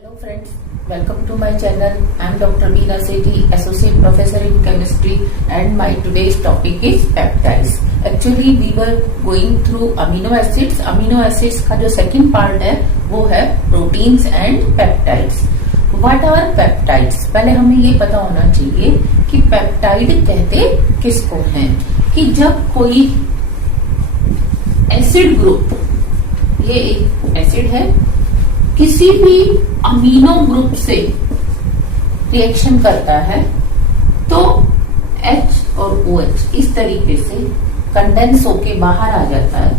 Hello friends, welcome to my channel. I am Dr. Meena Sethi, Associate Professor in Chemistry, and my today's topic is peptides. Actually we were going through amino acids. Amino acids का जो second part है वो है proteins and peptides. What are peptides? पहले हमें ये पता होना चाहिए कि पेप्टाइड कहते किसको हैं, कि जब कोई एसिड ग्रुप, ये एक एसिड है, किसी भी अमीनो ग्रुप से रिएक्शन करता है तो H और OH इस तरीके से कंडेंस होके बाहर आ जाता है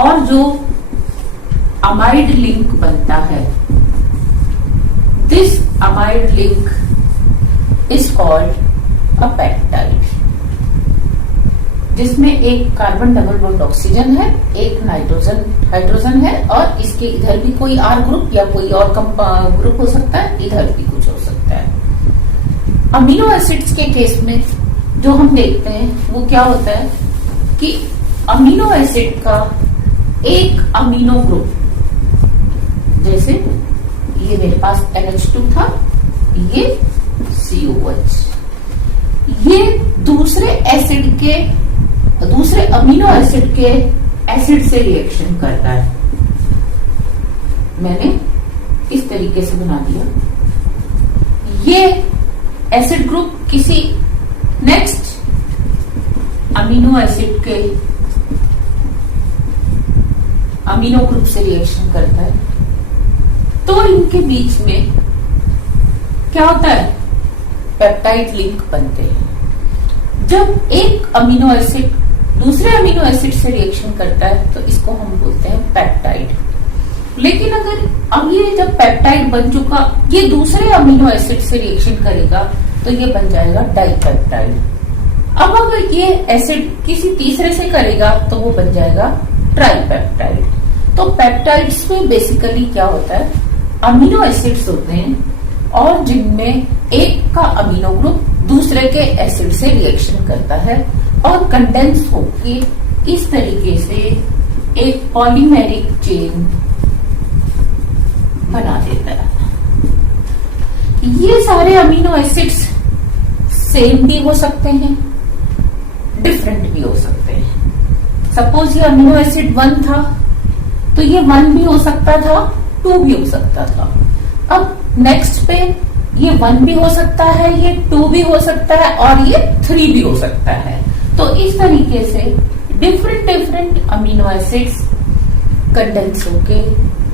और जो अमाइड लिंक बनता है, this amide link is called a peptide, जिसमें एक कार्बन डबल बॉन्ड ऑक्सीजन है, एक हाइड्रोजन है और इसके इधर भी कोई R ग्रुप या कोई और ग्रुप हो सकता है, इधर भी कुछ हो सकता है। अमीनो एसिड्स के केस में जो हम देखते हैं वो क्या होता है कि अमीनो एसिड का एक अमीनो ग्रुप, जैसे ये मेरे पास NH2 था, ये COH, ये दूसरे अमीनो एसिड के एसिड से रिएक्शन करता है। मैंने इस तरीके से बना दिया। ये एसिड ग्रुप किसी नेक्स्ट अमीनो एसिड के अमीनो ग्रुप से रिएक्शन करता है, तो इनके बीच में क्या होता है, पेप्टाइड लिंक बनते हैं। जब एक अमीनो एसिड दूसरे अमीनो एसिड से रिएक्शन करता है तो इसको हम बोलते हैं पेप्टाइड। लेकिन अगर अब ये जब पेप्टाइड बन चुका, ये दूसरे अमीनो एसिड से रिएक्शन करेगा तो ये बन जाएगा डाइपेप्टाइड। अब अगर ये एसिड किसी तीसरे से करेगा तो वो बन जाएगा ट्राइपेप्टाइड। तो पेप्टाइड्स में बेसिकली क्या होता है, अमीनो एसिड्स होते हैं और जिनमें एक का अमीनो ग्रुप दूसरे के एसिड से रिएक्शन करता है और कंडेंस होके इस तरीके से एक पॉलीमेरिक चेन बना देता है। ये सारे अमीनो एसिड्स सेम भी हो सकते हैं, डिफरेंट भी हो सकते हैं। सपोज ये अमीनो एसिड 1 था तो ये 1 भी हो सकता था, 2 भी हो सकता था। अब नेक्स्ट पे ये 1 भी हो सकता है, ये 2 भी हो सकता है और ये 3 भी हो सकता है। तो इस तरीके से डिफरेंट अमीनो एसिड्स कंडेंस होके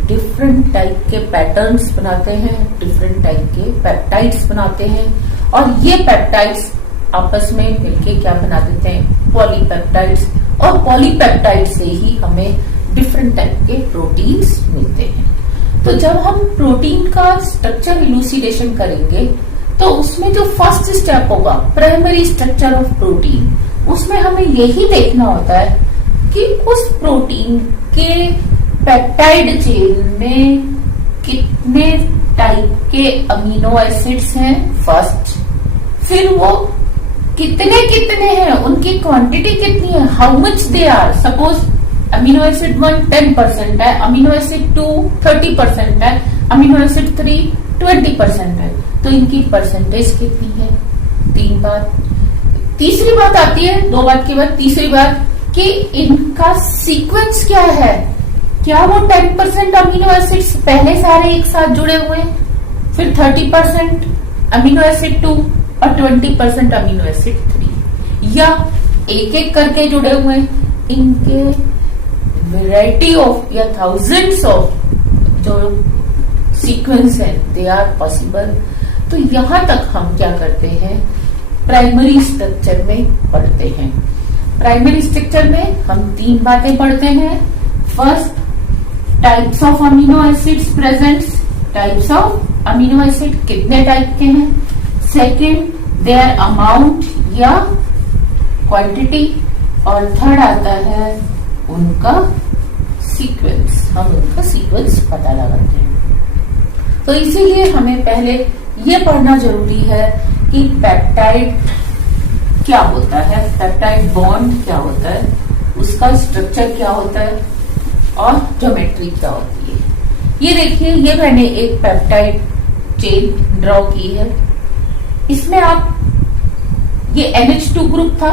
डिफरेंट टाइप के पैटर्न्स बनाते हैं, डिफरेंट टाइप के पेप्टाइड्स बनाते हैं और ये पेप्टाइड्स आपस में मिलके क्या बना देते हैं, पॉलीपेप्टाइड्स। और पॉलीपेप्टाइड से ही हमें डिफरेंट टाइप के प्रोटीन्स मिलते हैं। तो जब हम प्रोटीन का स्ट्रक्चर इलूसिडेशन करेंगे तो उसमें जो फर्स्ट स्टेप होगा, प्राइमरी स्ट्रक्चर ऑफ प्रोटीन, उसमें हमें यही देखना होता है कि उस प्रोटीन के पेप्टाइड चेन में कितने टाइप के अमीनो एसिड्स हैं फर्स्ट, फिर वो कितने हैं, उनकी क्वांटिटी कितनी है, how much they are. Suppose amino acid 1 10% है, अमीनो एसिड 2 30% है, अमीनो एसिड 3 20% है, तो इनकी परसेंटेज कितनी है। 3 बात। तीसरी बात आती है, 2 बात के बाद तीसरी बात कि इनका सीक्वेंस क्या है, क्या वो 10% अमीनो एसिड्स पहले सारे एक साथ जुड़े हुए हैं, फिर 30% अमीनो एसिड 2 और 20% अमीनो एसिड 3, या एक एक करके जुड़े हुए हैं। इनके वैरायटी ऑफ या थाउजेंड्स ऑफ जो सीक्वेंस है, दे आर पॉसिबल। तो यहां तक हम क्या करते हैं, प्राइमरी स्ट्रक्चर में पढ़ते हैं। प्राइमरी स्ट्रक्चर में हम 3 बातें पढ़ते हैं। First, types of amino acids presents, types of amino acid कितने टाइप के हैं। सेकेंड, देयर अमाउंट या क्वांटिटी, और थर्ड आता है उनका सीक्वेंस, हम उनका सीक्वेंस पता लगाते हैं। तो इसीलिए हमें पहले ये पढ़ना जरूरी है कि पेप्टाइड क्या होता है, पेप्टाइड बॉन्ड क्या होता है, उसका स्ट्रक्चर क्या होता है और ज्योमेट्री क्या होती है। ये देखिए, ये मैंने एक पेप्टाइड चेन ड्रॉ की है। इसमें आप, ये NH2 ग्रुप था,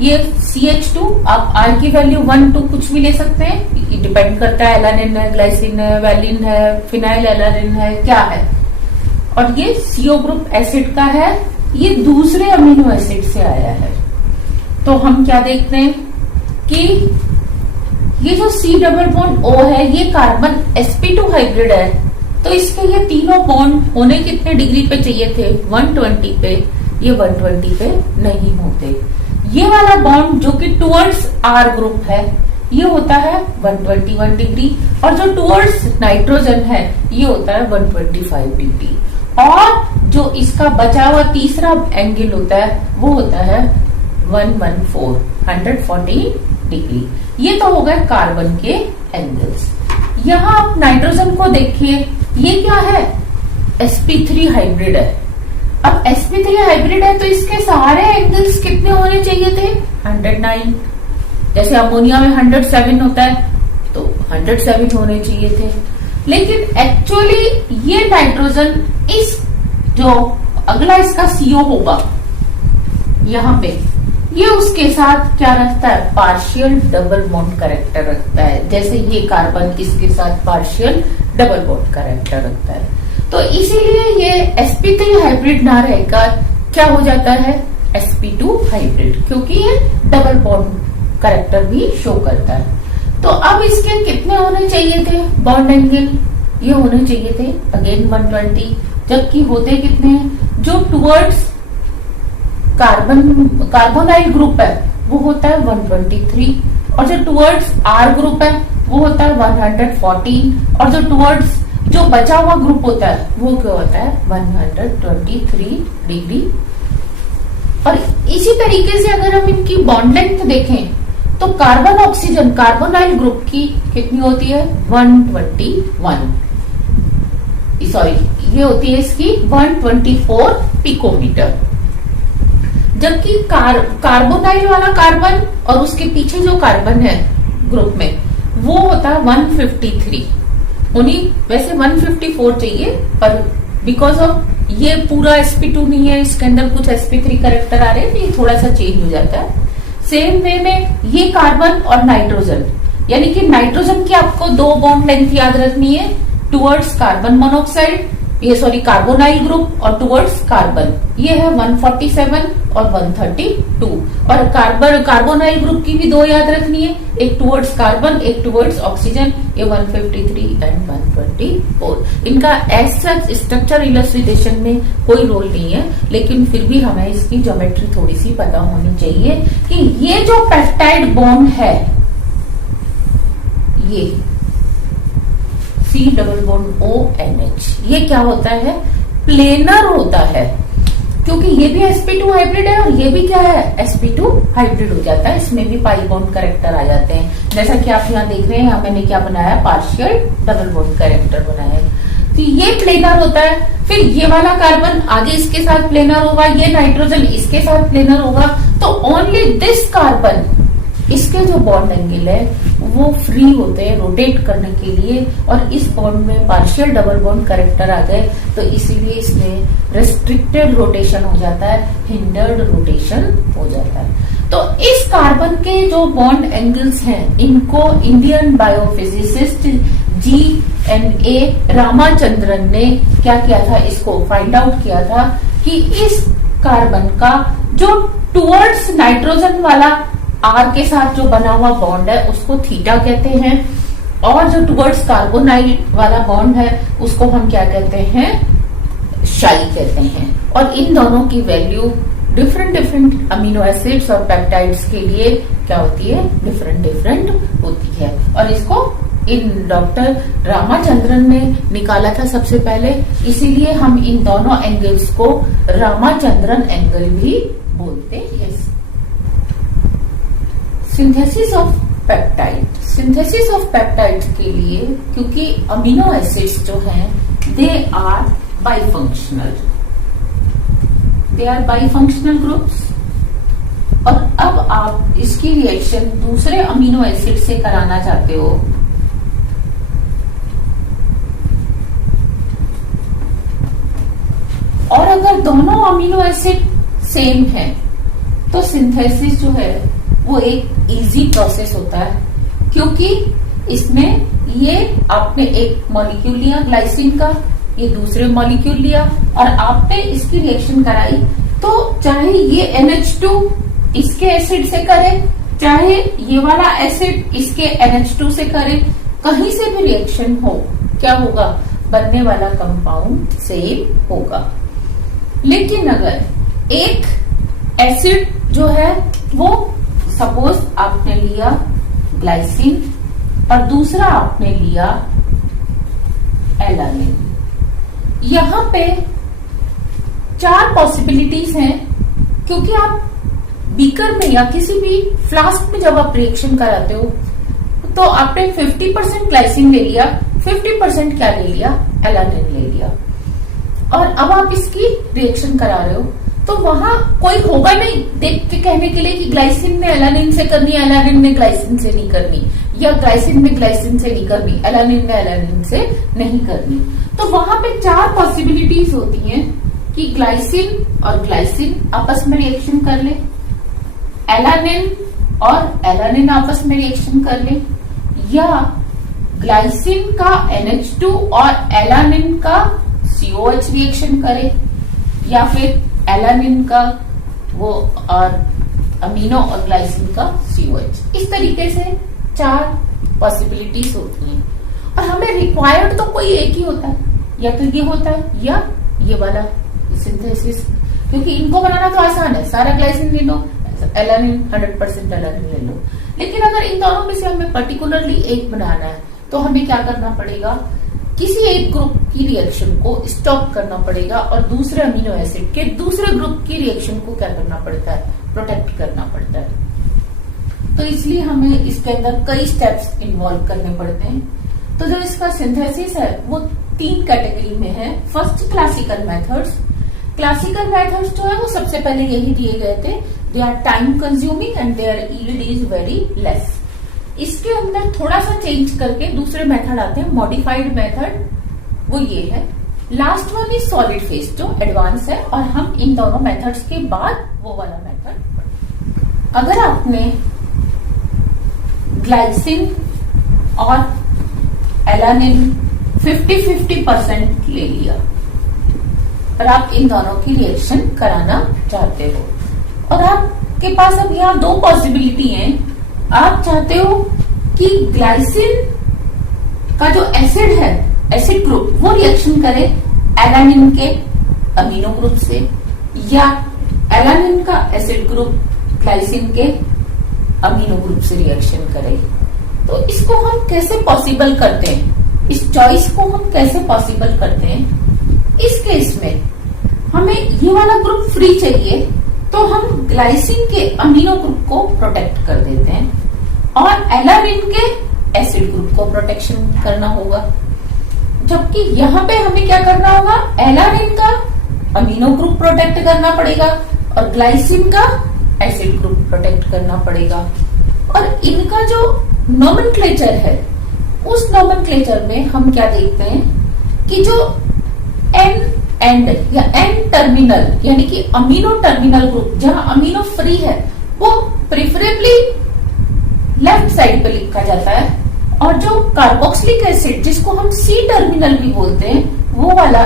ये CH2, आप R की वैल्यू 1 2 कुछ भी ले सकते हैं, ये डिपेंड करता है, एलानिन है, ग्लाइसिन है, वैलिन है, फिनाइल एलानिन है, क्या है। और ये CO ग्रुप एसिड का है, ये दूसरे अमीनो एसिड से आया है। तो हम क्या देखते हैं कि ये जो C डबल बॉन्ड O है, ये कार्बन sp2 हाइब्रिड है, तो इसके ये तीनों बॉन्ड होने कितने डिग्री पे चाहिए थे? 120 पे। ये 120 पे नहीं होते। ये वाला बॉन्ड जो कि टुवर्ड्स R ग्रुप है, ये होता है 121 डिग्री, और जो टुवर्ड्स नाइट्रोजन है ये होता है 125 डिग्री, और जो इसका बचा हुआ तीसरा एंगल होता है वो होता है 114 डिग्री। ये तो हो गए कार्बन के एंगल्स। यहाँ आप नाइट्रोजन को देखिए, ये क्या है? sp3 हाइब्रिड है। अब sp3 हाइब्रिड है तो इसके सारे एंगल्स कितने होने चाहिए थे? 109। जैसे अमोनिया में 107 होता है तो 107 होने चाहिए थे। लेकिन एक्चुअली ये नाइट्रोजन, इस जो अगला इसका CO होगा यहाँ पे, ये उसके साथ क्या रखता है? पार्शियल डबल बॉन्ड कैरेक्टर रखता है। जैसे ये कार्बन इसके साथ पार्शियल डबल बॉन्ड कैरेक्टर रखता है, तो इसीलिए ये sp3 हाइब्रिड ना रहकर क्या हो जाता है? sp2 हाइब्रिड, क्योंकि ये डबल बॉन्ड कैरेक्टर भी शो करता है। तो अब इसके कितने होने चाहिए थे बॉन्ड एंगल? ये होने चाहिए थे अगेन 120, जबकि होते कितने हैं? जो टुवर्ड्स कार्बोनाइल ग्रुप है वो होता है 123, और जो टुवर्ड्स R ग्रुप है वो होता है 114, और जो टुवर्ड्स जो बचा हुआ ग्रुप होता है वो क्या होता है? 123 डिग्री। और इसी तरीके से अगर हम इनकी बॉन्ड लेंथ देखें तो कार्बन ऑक्सीजन कार्बोनाइल ग्रुप की कितनी होती है? 121, सॉरी ये होती है इसकी 124 पिकोमीटर, जबकि कार्बोनाइल वाला कार्बन और उसके पीछे जो कार्बन है ग्रुप में वो होता है 153। उन्हीं वैसे 154 चाहिए, पर बिकॉज ऑफ ये पूरा sp2 नहीं है, इसके अंदर कुछ sp3 कैरेक्टर आ रहे हैं, तो ये थोड़ा सा चेंज हो जाता है। सेम वे में ये कार्बन और नाइट्रोजन, यानी कि नाइट्रोजन की आपको दो बॉन्ड लेंथ याद रखनी है, टुवर्ड्स कार्बन मोनोऑक्साइड, ये सॉरी कार्बोनाइल ग्रुप, और टुवर्ड्स कार्बन ये है 147 और 132, और कार्बोनाइल ग्रुप की भी दो याद रखनी है, एक टुवर्ड्स कार्बन एक टुवर्ड्स ऑक्सीजन, ये 153 एंड 124। इनका एज सच स्ट्रक्चर इलस्ट्रेशन में कोई रोल नहीं है, लेकिन फिर भी हमें इसकी ज्योमेट्री थोड़ी सी पता होनी चाहिए कि ये जो पेप्टाइड बॉन्ड है, ये C डबल बॉन्ड ONH, ये क्या होता है? प्लेनर होता है, क्योंकि ये भी sp2 हाइब्रिड है और ये भी क्या है? sp2 हाइब्रिड हो जाता है। इसमें भी पाई बॉन्ड कैरेक्टर आ जाते हैं, जैसा कि आप यहाँ देख रहे हैं। यहाँ मैंने क्या बनाया? पार्शियल डबल बॉन्ड कैरेक्टर बनाया है। तो ये प्लेनर होता है। फिर ये वाला कार्बन आगे इसके साथ प्लेनर होगा, ये नाइट्रोजन इसके साथ प्लेनर होगा, तो ओनली दिस कार्बन, इसके जो बॉन्ड एंगल है वो फ्री होते हैं रोटेट करने के लिए, और इस बॉन्ड में पार्शियल डबल बॉन्ड कैरेक्टर आ गए, तो इसीलिए इसमें रेस्ट्रिक्टेड रोटेशन हो जाता है, हिंडर्ड रोटेशन हो जाता है। तो इस कार्बन के जो बॉन्ड एंगल्स हैं, इनको इंडियन बायोफिजिसिस्ट GNA रामाचंद्रन ने क्या किया था? इसको फाइंड आउट किया था कि इस कार्बन का जो टुवर्ड्स नाइट्रोजन वाला R के साथ जो बना हुआ बॉन्ड है उसको थीटा कहते हैं, और जो टुवर्ड्स कार्बोनाइल वाला बॉन्ड है उसको हम क्या कहते हैं? शाई कहते हैं। और इन दोनों की वैल्यू डिफरेंट अमीनो एसिड्स और पेप्टाइड्स के लिए क्या होती है? डिफरेंट होती है। और इसको इन डॉक्टर रामाचंद्रन ने निकाला था सबसे पहले, इसीलिए हम इन दोनों एंगल्स को रामाचंद्रन एंगल भी बोलते हैं। Synthesis of peptide, synthesis of peptide के लिए, क्योंकि अमीनो एसिड्स जो हैं they are bifunctional, they are bifunctional groups, और अब आप इसकी रिएक्शन दूसरे अमीनो एसिड से कराना चाहते हो और अगर दोनों अमीनो एसिड सेम है तो सिंथेसिस जो है वो एक इजी प्रोसेस होता है, क्योंकि इसमें ये आपने एक मॉलिक्यूल लिया ग्लाइसिन का, ये दूसरे मॉलिक्यूल लिया और आपने इसकी रिएक्शन कराई, तो चाहे ये NH2 इसके एसिड से करे, चाहे ये वाला एसिड इसके NH2 से करे, कहीं से भी रिएक्शन हो, क्या होगा, बनने वाला कंपाउंड सेम होगा। लेकिन अगर एक एसिड जो है वो सपोज आपने लिया ग्लाइसिन और दूसरा आपने लिया एलानिन, यहां पे 4 पॉसिबिलिटीज हैं, क्योंकि आप बीकर में या किसी भी फ्लास्क में जब आप रिएक्शन कराते हो तो आपने 50% ग्लाइसिन ले लिया, 50% क्या ले लिया, एलानिन ले लिया, और अब आप इसकी रिएक्शन करा रहे हो तो वहां कोई होगा नहीं देख के कहने के लिए कि ग्लाइसिन में एलानिन से करनी, एलानिन में ग्लाइसिन से नहीं करनी, या ग्लाइसिन में ग्लाइसिन से नहीं करनी, एलानिन में एलानिन से नहीं करनी। तो वहां पे 4 पॉसिबिलिटीज होती हैं कि ग्लाइसिन और ग्लाइसिन आपस में रिएक्शन कर ले, एलानिन और एलानिन आपस में रिएक्शन कर ले, या ग्लाइसिन का NH2 और एलानिन का COH रिएक्शन करे, या फिर एलानिन का वो और अमीनो और ग्लाइसिन का COH। इस तरीके से 4 पॉसिबिलिटीज होती हैं और हमें रिक्वायर्ड तो कोई एक ही होता है, या तो ये होता है या ये वाला सिंथेसिस, क्योंकि इनको बनाना तो आसान है, सारा ग्लाइसिन ले लो, एलानिन 100% एलानिन ले लो। लेकिन अगर इन दोनों में से हमें पर्टिकुलरली एक बनाना है तो हमें क्या करना पड़ेगा, किसी एक ग्रुप की रिएक्शन को स्टॉप करना पड़ेगा और दूसरे अमीनो एसिड के दूसरे ग्रुप की रिएक्शन को क्या करना पड़ता है, प्रोटेक्ट करना पड़ता है। तो इसलिए हमें इसके अंदर कई स्टेप्स इन्वॉल्व करने पड़ते हैं। तो जो इसका सिंथेसिस है वो 3 कैटेगरी में है। First, classical methods. Classical methods जो है वो सबसे पहले यही दिए गए थे, they are time consuming and their yield is very less. इसके अंदर थोड़ा सा चेंज करके दूसरे मेथड आते हैं, मॉडिफाइड मेथड, वो ये है। Last one is solid phase जो एडवांस है, और हम इन दोनों मेथड्स के बाद वो वाला मेथड। अगर आपने ग्लाइसिन और एलानिन 50-50% ले लिया और आप इन दोनों की रिएक्शन कराना चाहते हो, और आपके पास अब यहाँ 2 पॉसिबिलिटी हैं। आप चाहते हो कि ग्लाइसिन का जो एसिड है, एसिड ग्रुप, वो रिएक्शन करे एलानिन के अमीनो ग्रुप से, या एलानिन का एसिड ग्रुप ग्लाइसिन के अमीनो ग्रुप से रिएक्शन करे। तो इसको हम कैसे पॉसिबल करते हैं, इस चॉइस को हम कैसे पॉसिबल करते हैं। इस केस में हमें ये वाला ग्रुप फ्री चाहिए, तो हम ग्लाइसिन के अमीनो ग्रुप को प्रोटेक्ट कर देते हैं और एलानिन के एसिड ग्रुप को प्रोटेक्शन करना होगा। जबकि यहाँ पे हमें क्या करना होगा, एलानिन का अमीनो ग्रुप प्रोटेक्ट करना पड़ेगा और ग्लाइसिन का एसिड ग्रुप प्रोटेक्ट करना पड़ेगा। और इनका जो नोमेनक्लेचर है, उस नोमेनक्लेचर में हम क्या देखते हैं कि जो एन एंड या एन टर्मिनल यानी कि अमीनो टर्मिनल ग्रुप, जहां अमीनो फ्री है, वो प्रिफरेबली लेफ्ट साइड पे लिखा जाता है, और जो कार्बोक्सिलिक एसिड जिसको हम सी टर्मिनल भी बोलते हैं, वो वाला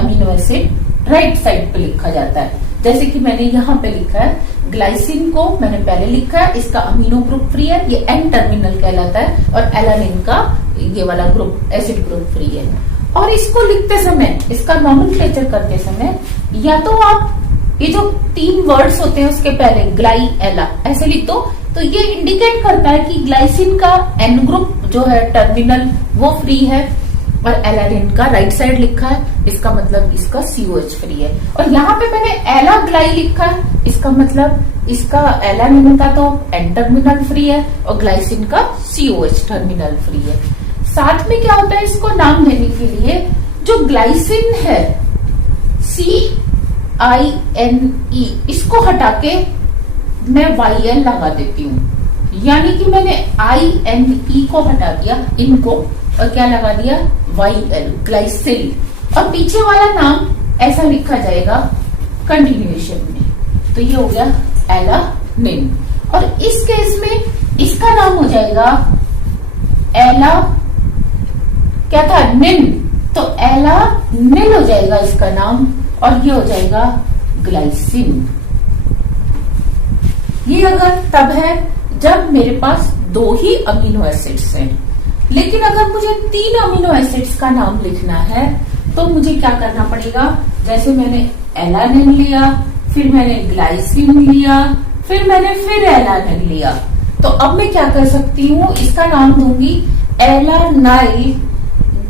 अमीनो एसिड राइट साइड पे लिखा जाता है। जैसे कि मैंने यहाँ पे लिखा है, ग्लाइसिन को मैंने पहले लिखा है, इसका अमीनो ग्रुप फ्री है, ये एन टर्मिनल कहलाता है, और एलानिन का ये वाला ग्रुप एसिड ग्रुप फ्री है। और इसको लिखते समय, इसका नोमेनक्लेचर करते समय, या तो आप ये जो 3 वर्ड्स होते हैं उसके पहले ग्लाई एला ऐसे लिख दो, तो ये इंडिकेट करता है कि ग्लाइसिन का एन ग्रुप जो है टर्मिनल वो फ्री है, और एलानिन का राइट साइड लिखा है, इसका मतलब इसका COH फ्री है। और यहाँ पे मैंने एला ग्लाई लिखा है, इसका मतलब इसका एलानिन का तो एन टर्मिनल फ्री है और ग्लाइसिन का COH टर्मिनल फ्री है। साथ में क्या होता है, इसको नाम देने के लिए जो ग्लाइसिन है CINE, इसको हटा के मैं YL लगा देती हूँ, यानी कि मैंने INE को हटा दिया इनको, और क्या लगा दिया YL, ग्लाइसिल, और पीछे वाला नाम ऐसा लिखा जाएगा कंटिन्यूएशन में। तो ये हो गया एलानिन। और इस केस में इसका नाम हो जाएगा एला, क्या था, निन, तो एलानिन हो जाएगा इसका नाम, और ये हो जाएगा ग्लाइसिन। ये अगर तब है जब मेरे पास 2 ही अमीनो एसिड्स हैं। लेकिन अगर मुझे 3 अमीनो एसिड्स का नाम लिखना है तो मुझे क्या करना पड़ेगा, जैसे मैंने एलानिन लिया, फिर मैंने ग्लाइसिन लिया, फिर मैंने फिर एलानिन लिया, तो अब मैं क्या कर सकती हूँ, इसका नाम दूंगी एलानाइल,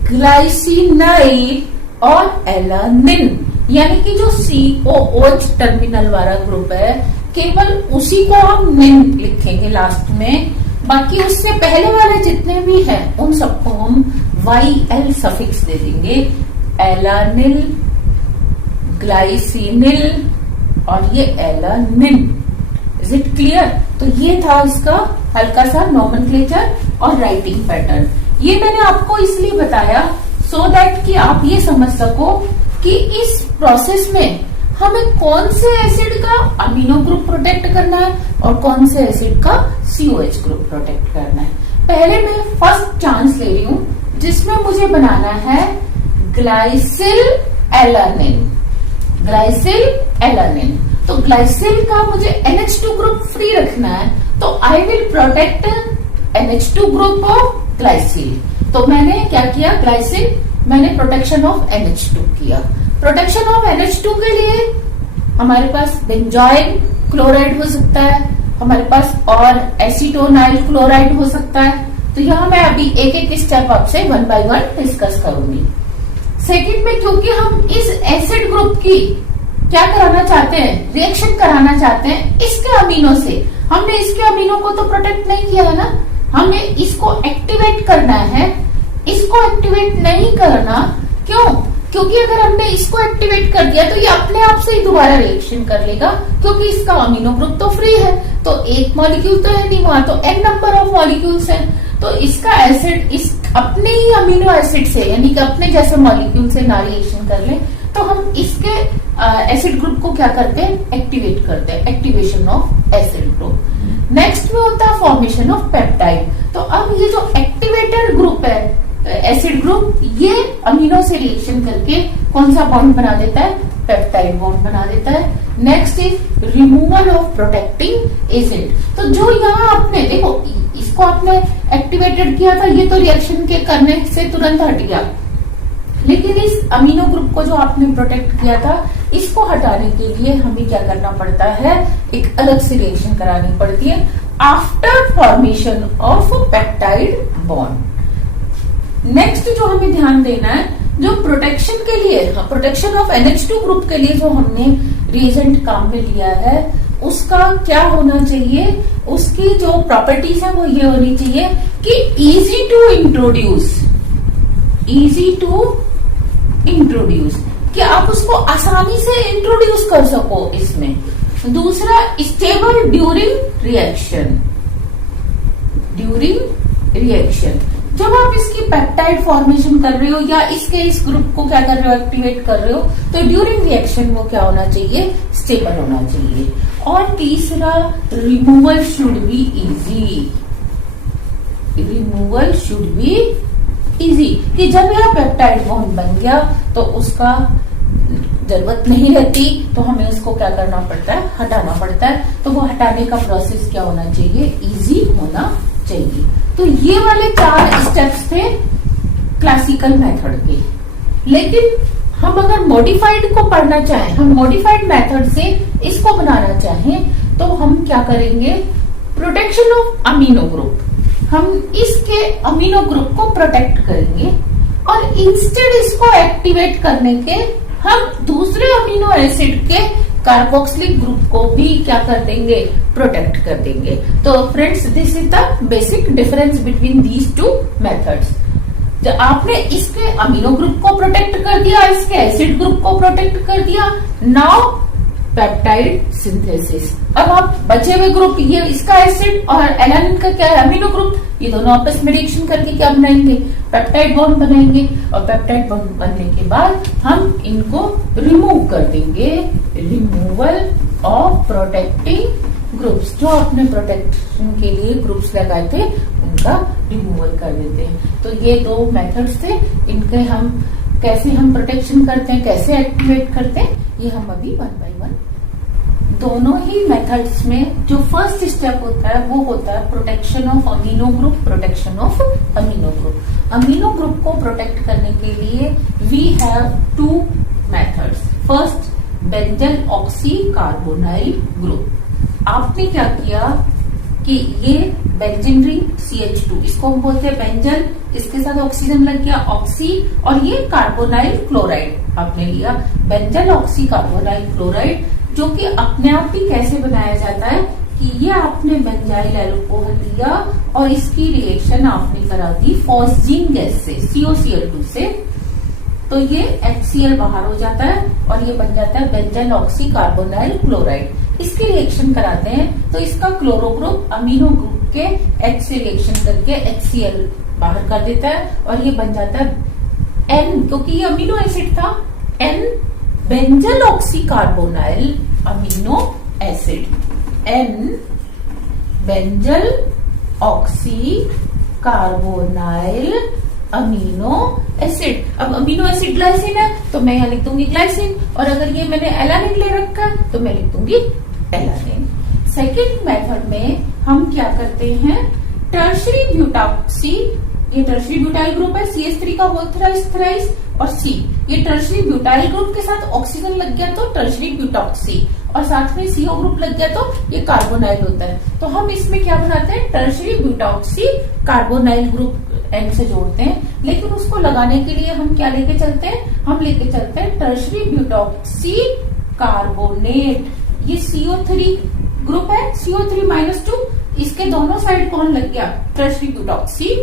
ग्लाइसिनाइल और एलानिन। यानी कि जो COOH टर्मिनल वाला ग्रुप है केवल उसी को हम निन लिखेंगे लास्ट में, बाकी उससे पहले वाले जितने भी हैं उन सबको हम YL सफिक्स दे देंगे, एलानिल, ग्लाइसिनिल और ये एलानिन। Is it clear? तो ये था इसका हल्का सा नोमेनक्लेचर और राइटिंग पैटर्न। ये मैंने आपको इसलिए बताया सो दैट कि आप ये समझ सको कि इस प्रोसेस में हमें कौन से एसिड का अमीनो ग्रुप प्रोटेक्ट करना है और कौन से एसिड का COH ग्रुप प्रोटेक्ट करना है। पहले मैं फर्स्ट चांस ले रही हूं जिसमें मुझे बनाना है ग्लाइसिल एलानिन। ग्लाइसिल एलानिन, तो ग्लाइसिल का मुझे NH2 ग्रुप फ्री रखना है, तो I will protect NH2 group of glycyl. तो मैंने क्या किया, ग्लाइसिल मैंने प्रोटेक्शन ऑफ NH2 किया। प्रोटेक्शन ऑफ NH2 के लिए हमारे पास बेंजोइल क्लोराइड हो सकता है, हमारे पास और एसीटोनाइल क्लोराइड हो सकता है। तो यहाँ मैं अभी एक एक स्टेप आपसे 1 by 1 डिस्कस करूंगी। सेकंड में क्योंकि हम इस एसिड ग्रुप की क्या कराना चाहते हैं, रिएक्शन कराना चाहते हैं इसके अमीनो से, हमने इसके अमीनो को तो प्रोटेक्ट नहीं किया है ना, हमें इसको एक्टिवेट करना है। इसको एक्टिवेट नहीं करना, क्यों? क्योंकि अगर हमने इसको एक्टिवेट कर दिया तो ये अपने आप से ही दोबारा रिएक्शन कर लेगा, क्योंकि इसका अमीनो ग्रुप तो फ्री है, तो एक मॉलिक्यूल तो है नहीं वहां, तो n नंबर ऑफ मॉलिक्यूल्स हैं। तो इसका एसिड इस अपने ही अमीनो एसिड से यानी कि अपने जैसे मॉलिक्यूल से ना रिएक्शन कर ले, तो हम इसके एसिड ग्रुप को क्या करते हैं, एक्टिवेट करते हैं, activation of acid group. Next में होता है फॉर्मेशन ऑफ पेप्टाइड। तो अब ये जो एक्टिवेटेड ग्रुप है एसिड ग्रुप, ये अमीनो से रिएक्शन करके कौन सा बॉन्ड बना देता है, पेप्टाइड बॉन्ड बना देता है। Next is removal of protecting agent. तो जो यहाँ आपने देखो इसको आपने एक्टिवेटेड किया था, ये तो रिएक्शन के करने से तुरंत हट गया, लेकिन इस अमीनो ग्रुप को जो आपने प्रोटेक्ट किया था इसको हटाने के लिए हमें क्या करना पड़ता है, एक अलग से रिएक्शन करानी पड़ती है after formation of peptide bond. Next जो हमें ध्यान देना है, जो प्रोटेक्शन के लिए, प्रोटेक्शन ऑफ NH2 ग्रुप के लिए जो हमने रिएजेंट काम में लिया है उसका क्या होना चाहिए, उसकी जो प्रॉपर्टीज है वो ये होनी चाहिए कि easy to introduce, easy to introduce, कि आप उसको आसानी से इंट्रोड्यूस कर सको इसमें। दूसरा stable during reaction, during reaction जब आप इसकी पेप्टाइड फॉर्मेशन कर रहे हो या इसके इस ग्रुप को क्या कर रहे हो, एक्टिवेट कर रहे हो, तो ड्यूरिंग रिएक्शन वो क्या होना चाहिए, स्टेबल होना चाहिए। और तीसरा removal should be easy, removal should be easy, कि जब यह पेप्टाइड बॉन्ड बन गया तो उसका जरूरत नहीं रहती, तो हमें उसको क्या करना पड़ता है, हटाना पड़ता है। तो वो हटाने का प्रोसेस क्या होना चाहिए, इजी होना चाहिए। तो ये वाले 4 स्टेप्स थे क्लासिकल मेथड के। लेकिन हम अगर मॉडिफाइड को पढ़ना चाहें, हम मॉडिफाइड मेथड से इसको बनाना चाहें, तो हम क्या करेंगे, प्रोटेक्शन ऑफ अमीनो ग्रुप, हम इसके अमीनो ग्रुप को प्रोटेक्ट करेंगे और इंस्टेड इसको एक्टिवेट करने के हम दूसरे अमीनो एसिड के कार्बोक्सिलिक ग्रुप को भी क्या कर देंगे, प्रोटेक्ट कर देंगे। तो friends, this is the basic difference between these 2 methods. जब आपने इसके अमीनो ग्रुप को प्रोटेक्ट कर दिया, इसके एसिड ग्रुप को प्रोटेक्ट कर दिया, नाउ पेप्टाइड सिंथेसिस। अब आप बचे हुए ग्रुप, ये इसका एसिड और एलानिन का क्या है, अमीनो ग्रुप, ये दोनों आपस में रिएक्शन करके क्या बनाएंगे, पेप्टाइड बॉन्ड बनाएंगे। और पेप्टाइड बॉन्ड बनने के बाद हम इनको रिमूव कर देंगे, रिमूवल ऑफ प्रोटेक्टिंग ग्रुप्स। जो आपने प्रोटेक्शन के लिए ग्रुप्स लगाए थे उनका रिमूवल कर देते हैं। तो ये दो मेथड्स थे, इनके हम कैसे हम प्रोटेक्शन करते हैं, कैसे एक्टिवेट करते हैं, ये हम अभी वन बाय वन। दोनों ही मेथड्स में जो फर्स्ट स्टेप होता है वो होता है protection of amino group, protection of amino group. Amino group को प्रोटेक्ट करने के लिए we have two methods. First, benzyl oxy carbonyl group. आपने क्या किया कि ये बेंजीन रिंग CH2, इसको हम बोलते हैं बेंजल, इसके साथ ऑक्सीजन लग गया ऑक्सी, और ये कार्बोनाइल क्लोराइड आपने लिया, बेंजल ऑक्सी कार्बोनाइल क्लोराइड, जो कि अपने आप ही कैसे बनाया जाता है कि ये आपने बेंजाइल एल्कोहल लिया और इसकी रिएक्शन आपने करा दी फॉस्जीन गैस से, COCl2 से, तो ये HCl बाहर हो जाता है और ये बन जाता है बेंजल ऑक्सी कार्बोनाइल क्लोराइड। इसकी रिएक्शन कराते हैं तो इसका क्लोरो ग्रुप अमीनो ग्रुप के H से रिएक्शन करके HCl बाहर कर देता है और ये बन जाता है N, क्योंकि ये अमीनो एसिड था, N benzyl oxy carbonyl amino acid, N benzyl oxy carbonyl amino acid. अब अमीनो एसिड ग्लाइसिन है तो मैं यहाँ लिख दूंगी ग्लाइसिन, और अगर ये मैंने एलानिन ले रखा है तो मैं लिख दूंगी एलानिन। सेकेंड मेथड में हम क्या करते हैं, टर्शरी ब्यूटाक्सी, ये टर्शरी ब्यूटाइल ग्रुप है, CH3 का होल थ्राइस और C, ये टर्शरी ब्यूटाइल ग्रुप के साथ ऑक्सीजन लग गया तो टर्शरी ब्यूटॉक्सी, और साथ में CO ग्रुप लग गया तो ये कार्बोनाइल होता है। तो हम इसमें क्या बनाते हैं, tertiary butoxy carbonyl group N से जोड़ते हैं, लेकिन उसको लगाने के लिए हम क्या लेके चलते हैं, हम लेके चलते हैं टर्शरी ब्यूटॉक्सी कार्बोनेट। ये CO3 ग्रुप है, CO3-2, इसके दोनों साइड कौन लग गया, टर्शरी ब्यूटॉक्सी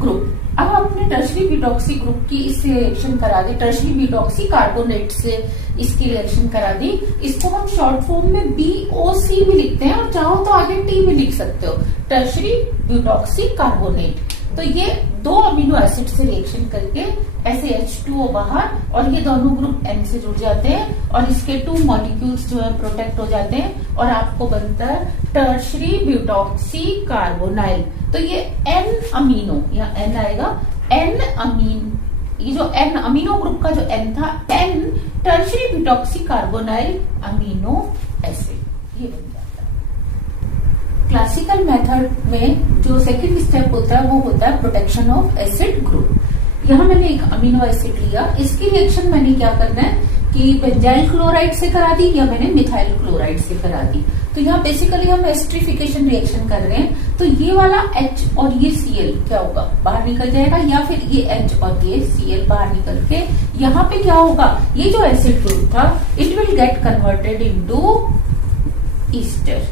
ग्रुप। अब आपने टर्शरी ब्यूटॉक्सी ग्रुप की इससे रिएक्शन करा दी, टर्शरी ब्यूटॉक्सी कार्बोनेट से इसकी रिएक्शन करा दी। इसको हम शॉर्ट फॉर्म में BOC भी लिखते हैं और चाहो तो आगे T भी लिख सकते हो, टर्शरी ब्यूटॉक्सी कार्बोनेट। तो ये दो अमीनो एसिड से रिएक्शन करके ऐसे H2O बाहर, और ये दोनों ग्रुप N से जुड़ जाते हैं और इसके 2 मॉलिक्यूल्स जो है प्रोटेक्ट हो जाते हैं और आपको बनता है टर्शरी ब्यूटॉक्सी कार्बोनाइल। तो ये N अमीनो, यहाँ N आएगा, N अमीन, ये जो N अमीनो ग्रुप का जो N था, N tertiary butoxy carbonyl amino acid, ये बन जाता है। क्लासिकल मेथड में जो सेकंड स्टेप होता है वो होता है प्रोटेक्शन ऑफ एसिड ग्रुप। यहाँ मैंने एक अमीनो एसिड लिया, इसकी रिएक्शन मैंने क्या करना है कि बेंजाइल क्लोराइड से करा दी या मैंने मिथाइल क्लोराइड से करा दी। तो यहाँ बेसिकली हम एस्ट्रिफिकेशन रिएक्शन कर रहे हैं, तो ये वाला H और ये Cl क्या होगा, बाहर निकल जाएगा, या फिर ये H और ये Cl बाहर निकल के यहाँ पे क्या होगा, ये जो एसिड ग्रुप था it will get converted into Easter,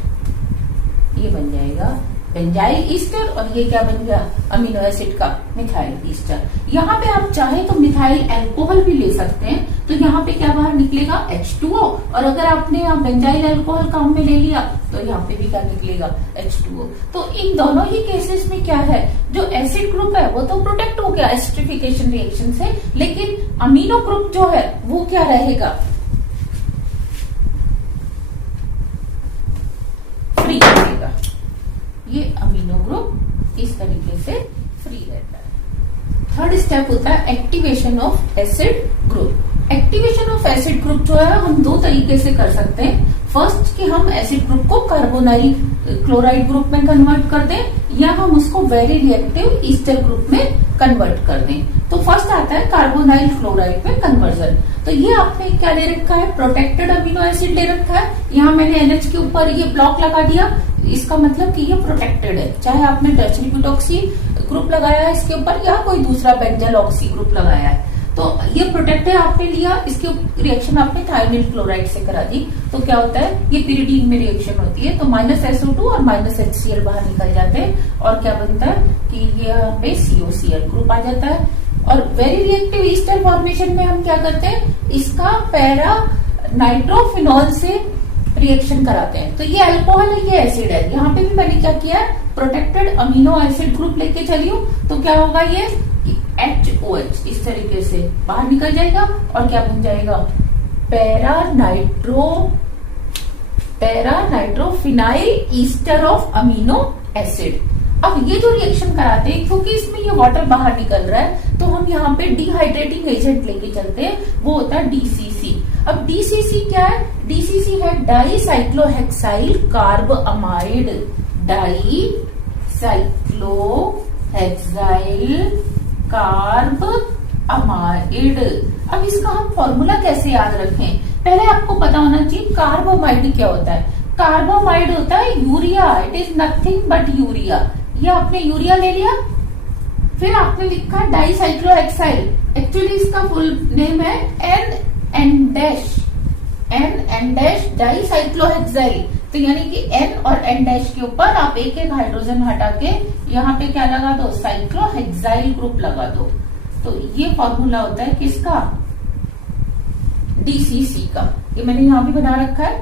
ये बन जाएगा बेंजाइल ईस्टर, और ये क्या बन गया अमीनो एसिड का मिथाइल ईस्टर। यहाँ पे आप चाहे तो मिथाइल अल्कोहल भी ले सकते हैं, तो यहाँ पे क्या बाहर निकलेगा H2O, और अगर आपने यहाँ बेंजाइल अल्कोहल काम में ले लिया तो यहाँ पे भी क्या निकलेगा H2O। तो इन दोनों ही केसेस में क्या है, जो एसिड ग्रुप है वो तो प्रोटेक्ट हो गया एस्ट्रिफिकेशन रिएक्शन से, लेकिन अमीनो ग्रुप जो है वो क्या रहेगा, फ्री रहेगा। ये अमीनो ग्रुप इस तरीके से फ्री रहता है। थर्ड स्टेप होता है activation of acid group. Activation of acid group जो है हम दो तरीके से कर सकते हैं। फर्स्ट कि हम एसिड ग्रुप को कार्बोनाइल क्लोराइड ग्रुप में कन्वर्ट कर दें, या हम उसको वेरी रिएक्टिव ईस्टर ग्रुप में कन्वर्ट कर दें। तो फर्स्ट आता है कार्बोनाइल क्लोराइड में कन्वर्जन। तो ये आपने क्या ले रखा है, प्रोटेक्टेड अमीनो एसिड ले रखा है, यहाँ मैंने NH के ऊपर ये ब्लॉक लगा दिया, इसका मतलब कि ये प्रोटेक्टेड है। चाहे आपने टर्शरी ब्यूटॉक्सी ग्रुप लगाया है इसके ऊपर या कोई दूसरा बेंजल ऑक्सी ग्रुप लगाया है, तो ये प्रोटेक्टेड आपने लिया, इसके रिएक्शन आपने थायमिल क्लोराइड से करा दी, तो क्या होता है, ये पिरिडीन में रिएक्शन होती है, तो -SO2 और -HCl बाहर निकल जाते हैं, और क्या बनता है कि ये यहाँ पे COCl ग्रुप आ जाता है। और वेरी रिएक्टिव ईस्टर फॉर्मेशन में हम क्या करते हैं, इसका पैरा नाइट्रोफिनॉल से रिएक्शन कराते हैं। तो ये अल्कोहल है, ये एसिड है। यहाँ पे भी मैंने क्या किया है, प्रोटेक्टेड अमीनो एसिड ग्रुप लेके चली हूं, तो क्या होगा ये HOH इस तरीके से बाहर निकल जाएगा और क्या बन जाएगा, para nitrophenyl ester of amino acid. अब ये जो रिएक्शन कराते हैं, क्योंकि इसमें ये वाटर बाहर निकल रहा है, तो हम यहाँ पे डिहाइड्रेटिंग एजेंट लेके चलते हैं, वो होता है DCC। अब DCC क्या है, DCC है डाईसाइक्लोहेक्साइल कार्ब अमाइड, डाईसाइक्लोहेक्साइल कार्ब अमाइड। अब इसका हम फॉर्मूला कैसे याद रखें, पहले आपको पता होना चाहिए कार्बोमाइड क्या होता है। कार्बोमाइड होता है urea, it is nothing but urea. ये आपने यूरिया ले लिया, फिर आपने लिखा डाईसाइक्लोहेक्साइल, एक्चुअली इसका फुल नेम है N डाईसाइक्लोहेक्साइल। तो यानी कि N और N डैश के ऊपर आप एक एक हाइड्रोजन हटा के यहाँ पे क्या लगा दो, साइक्लोहेक्साइल ग्रुप लगा दो। तो ये फॉर्मूला होता है किसका, DCC का। ये मैंने यहाँ भी बना रखा है,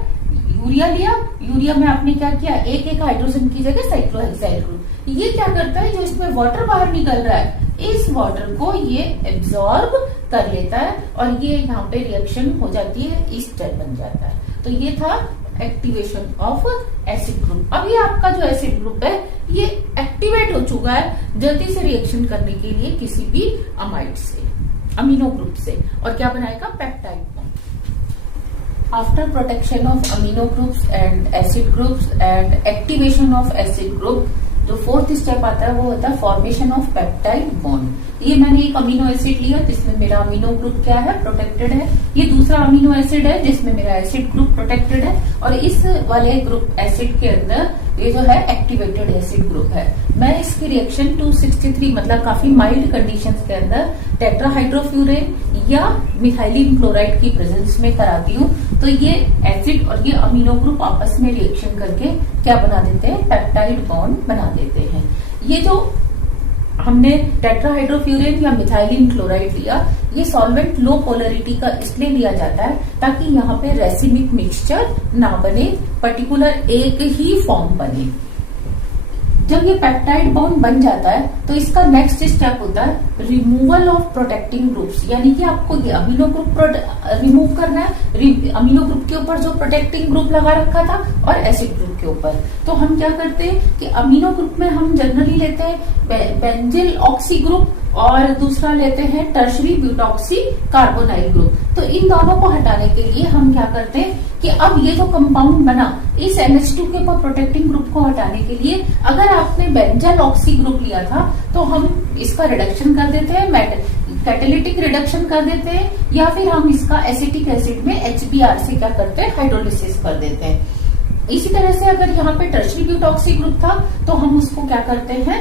यूरिया लिया, यूरिया में आपने क्या किया, एक एक हाइड्रोजन की जगह साइक्लोहेक्साइल ग्रुप। ये क्या करता है, जो इसमें वाटर बाहर निकल रहा है, इस वाटर को ये एब्जॉर्ब कर लेता है और ये यहाँ पे रिएक्शन हो जाती है, ईस्टर बन जाता है। तो ये था एक्टिवेशन ऑफ एसिड ग्रुप। अब ये आपका जो एसिड ग्रुप है ये एक्टिवेट हो चुका है जल्दी से रिएक्शन करने के लिए किसी भी अमाइड से, अमीनो ग्रुप से, और क्या बनाएगा, peptide bond. After protection of amino groups and acid groups and activation of acid group, जो फोर्थ स्टेप आता है वो होता है फॉर्मेशन ऑफ पेप्टाइड बॉन्ड। ये मैंने एक अमीनो एसिड लिया जिसमें मेरा अमीनो ग्रुप क्या है, प्रोटेक्टेड है। ये दूसरा अमीनो एसिड है जिसमें मेरा एसिड ग्रुप प्रोटेक्टेड है, और इस वाले ग्रुप एसिड के अंदर ये जो है एक्टिवेटेड एसिड ग्रुप है। मैं इसकी रिएक्शन 263 मतलब काफी माइल्ड कंडीशंस के अंदर टेट्राहाइड्रोफ्यूरेन या मिथाइलिन क्लोराइड की प्रेजेंस में कराती हूँ। तो ये एसिड और ये अमीनो ग्रुप आपस में रिएक्शन करके क्या बना देते हैं, पेप्टाइड बॉन्ड बना देते हैं। ये जो हमने टेट्राहाइड्रोफ्यूरेन या मिथाइलिन क्लोराइड लिया, ये सॉल्वेंट लो पोलरिटी का इसलिए लिया जाता है ताकि यहाँ पे रेसिमिक मिक्सचर ना बने, पर्टिकुलर एक ही फॉर्म बने। जब ये पेप्टाइड बॉन्ड बन जाता है तो इसका नेक्स्ट स्टेप होता है रिमूवल ऑफ प्रोटेक्टिंग ग्रुप्स, यानी कि आपको ये अमीनो ग्रुप रिमूव करना है, अमीनो ग्रुप के ऊपर जो प्रोटेक्टिंग ग्रुप लगा रखा था और एसिड ग्रुप के ऊपर। तो हम क्या करते हैं कि अमीनो ग्रुप में हम जनरली लेते हैं बेंजिल ऑक्सी ग्रुप और दूसरा लेते हैं टर्शरी ब्यूटॉक्सी कार्बोनाइल ग्रुप। तो इन दोनों को हटाने के लिए हम क्या करते हैं कि अब ये जो कंपाउंड बना, इस NH2 के ऊपर प्रोटेक्टिंग ग्रुप को हटाने के लिए अगर आपने बेंजल ऑक्सी ग्रुप लिया था तो हम इसका रिडक्शन कर देते हैं, कैटेलिटिक रिडक्शन कर देते हैं, या फिर हम इसका एसिटिक एसिड में HBr से क्या करते हैं, हाइड्रोलिसिस कर देते हैं। इसी तरह से अगर यहाँ पे टर्शरी ब्यूटॉक्सी ग्रुप था तो हम उसको क्या करते हैं,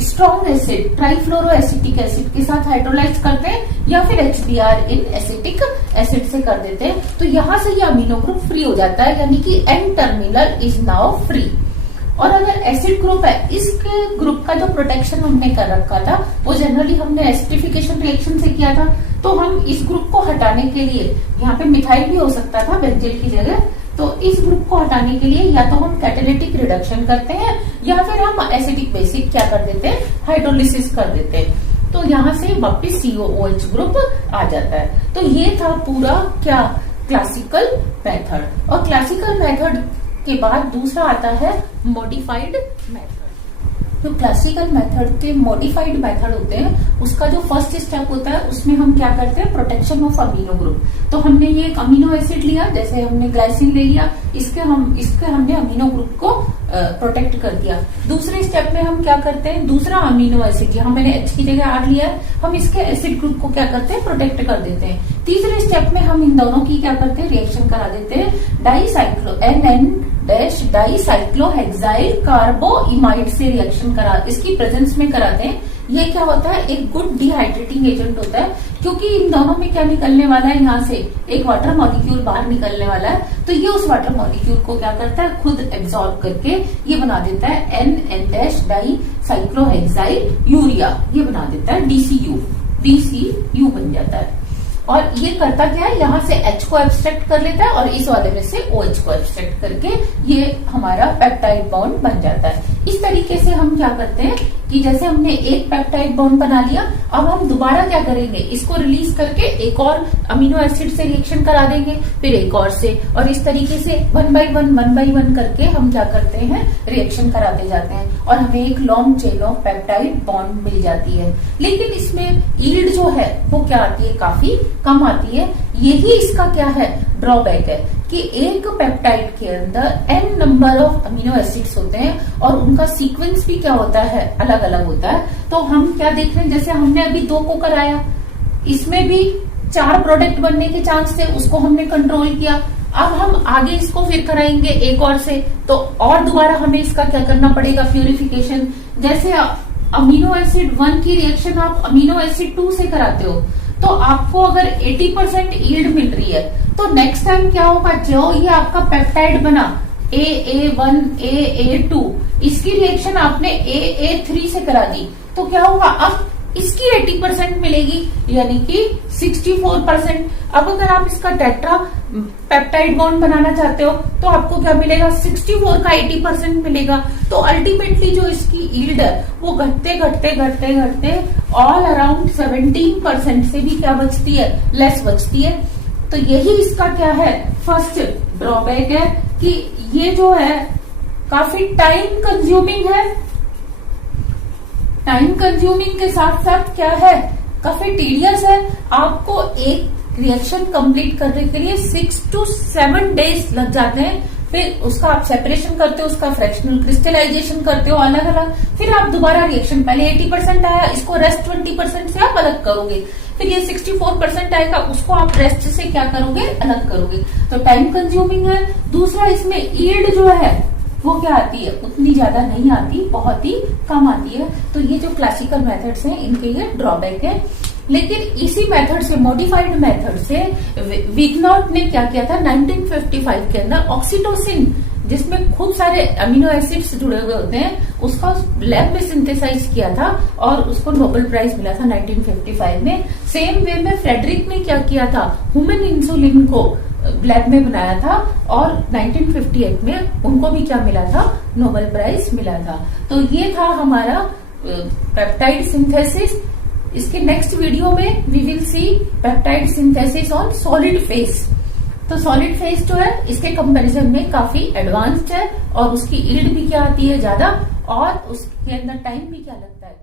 strong acid trifluoro acetic acid के साथ हाइड्रोलाइज करते हैं, या फिर HBr इन एसिटिक एसिड से कर देते हैं। तो यहाँ से ये अमीनो ग्रुप फ्री हो जाता है, यानी कि N terminal is now free. और अगर एसिड ग्रुप है, इसके ग्रुप का जो प्रोटेक्शन हमने कर रखा था वो जनरली हमने एसिडिफिकेशन रिएक्शन से किया था, तो हम इस ग्रुप को हटाने के लिए, यहाँ पे मिथाइल भी हो सकता था बेंजील की जगह, तो इस ग्रुप को हटाने के लिए या तो हम कैटेलिटिक रिडक्शन करते हैं या फिर हम एसिडिक बेसिक क्या कर देते हैं, हाइड्रोलिसिस कर देते हैं। तो यहाँ से वापिस COOH ग्रुप आ जाता है। तो ये था पूरा क्या, क्लासिकल मेथड। और क्लासिकल मेथड के बाद दूसरा आता है मॉडिफाइड मेथड। तो क्लासिकल मेथड के मॉडिफाइड मेथड होते हैं, उसका जो फर्स्ट स्टेप होता है उसमें हम क्या करते हैं, प्रोटेक्शन ऑफ अमीनो ग्रुप। तो हमने ये एक अमीनो एसिड लिया, जैसे हमने ग्लाइसिन ले लिया, इसके हमने अमीनो ग्रुप को प्रोटेक्ट कर दिया। दूसरे स्टेप में हम क्या करते हैं, दूसरा अमीनो एसिड, यहाँ मैंने H की जगह R लिया है, हम इसके एसिड ग्रुप को क्या करते हैं, प्रोटेक्ट कर देते हैं। तीसरे स्टेप में हम इन दोनों की क्या करते हैं, रिएक्शन करा देते हैं, डाईसाइक्लोहेक्साइल कार्बोइमाइड से रिएक्शन करा, इसकी प्रेजेंस में कराते हैं। ये क्या होता है, एक गुड डिहाइड्रेटिंग एजेंट होता है, क्योंकि इन दोनों में क्या निकलने वाला है, यहाँ से एक वाटर मॉलिक्यूल बाहर निकलने वाला है, तो ये उस वाटर मॉलिक्यूल को क्या करता है, खुद एब्सॉर्ब करके ये बना देता है N डाईसाइक्लोहेक्साइल यूरिया, ये बना देता है DCU बन जाता है। और ये करता क्या है, यहाँ से H को एब्स्ट्रैक्ट कर लेता है और इस वाले में से OH को एब्स्ट्रैक्ट करके ये हमारा पेप्टाइड बॉन्ड बन जाता है। इस तरीके से हम क्या करते हैं कि जैसे हमने एक पेप्टाइड बॉन्ड बना लिया, अब हम दोबारा क्या करेंगे, इसको रिलीज करके एक और अमीनो एसिड से रिएक्शन करा देंगे, फिर एक और से, और इस तरीके से 1 by 1 करके हम क्या करते हैं, रिएक्शन कराते जाते हैं और हमें एक long chain of peptide bond मिल जाती है। लेकिन इसमें यील्ड जो है वो क्या आती है, काफी कम आती है। यही इसका क्या है, ड्रॉबैक है कि एक पेप्टाइड के अंदर n number of amino acids होते हैं और उनका सीक्वेंस भी क्या होता है, अलग अलग होता है। तो हम क्या देख रहे हैं, जैसे हमने अभी 2 को कराया, इसमें भी 4 प्रोडक्ट बनने के चांस थे, उसको हमने कंट्रोल किया। अब हम आगे इसको फिर कराएंगे एक और से, तो और दोबारा हमें इसका क्या करना पड़ेगा, प्यूरिफिकेशन। जैसे अमीनो एसिड 1 की रिएक्शन आप अमीनो एसिड 2 से कराते हो, तो आपको अगर 80% यील्ड मिल रही है, तो नेक्स्ट टाइम क्या होगा, जो ये आपका पेप्टाइड बना AA1 AA2, इसकी रिएक्शन आपने AA3 से करा दी, तो क्या होगा, अब इसकी 80% मिलेगी, यानी कि 64%। अब अगर आप इसका टेट्रा पेप्टाइड बॉन्ड बनाना चाहते हो तो आपको क्या मिलेगा, 64 का 80% मिलेगा। तो अल्टीमेटली जो इसकी यील्ड है वो घटते घटते घटते घटते ऑल अराउंड 17% से भी क्या बचती है, लेस बचती है। तो यही इसका क्या है, फर्स्ट ड्रॉबैक है कि ये जो है काफी टाइम कंज्यूमिंग है। टाइम कंज्यूमिंग के साथ साथ क्या है, काफी टीडियस है। आपको एक रिएक्शन कंप्लीट करने के लिए 6 to 7 डेज लग जाते हैं। फिर उसका आप सेपरेशन करते हो, उसका फ्रैक्शनल क्रिस्टलाइजेशन करते हो अलग अलग, फिर आप दोबारा रिएक्शन, पहले 80% आया, इसको रेस्ट 20% से आप अलग करोगे, फिर ये 64% आएगा, उसको आप रेस्ट से क्या करोगे, अलग करोगे। तो टाइम कंज्यूमिंग है। दूसरा, इसमें यील्ड जो है वो क्या आती है, उतनी ज्यादा नहीं आती, बहुत ही कम आती है। तो ये जो क्लासिकल मेथड्स हैं इनके ये ड्रॉबैक है। लेकिन इसी मेथड से, मॉडिफाइड मेथड से विग्नॉट ने क्या किया था 1955 के अंदर, ऑक्सीटोसिन जिसमें खूब सारे अमीनो एसिड्स जुड़े हुए होते हैं, उसका लैब में सिंथेसाइज किया था और उसको नोबेल प्राइज मिला था 1955 में। सेम वे में फ्रेडरिक ने क्या किया था, ह्यूमन इंसुलिन को लैब में बनाया था और 1958 में उनको भी क्या मिला था, नोबेल प्राइज मिला था। तो ये था हमारा पेप्टाइड सिंथेसिस। इसके नेक्स्ट वीडियो में we will see peptide synthesis on solid phase. तो सॉलिड फेज जो है इसके कंपैरिजन में काफी एडवांस्ड है और उसकी यील्ड भी क्या आती है, ज्यादा, और उसके अंदर टाइम भी क्या लगता है।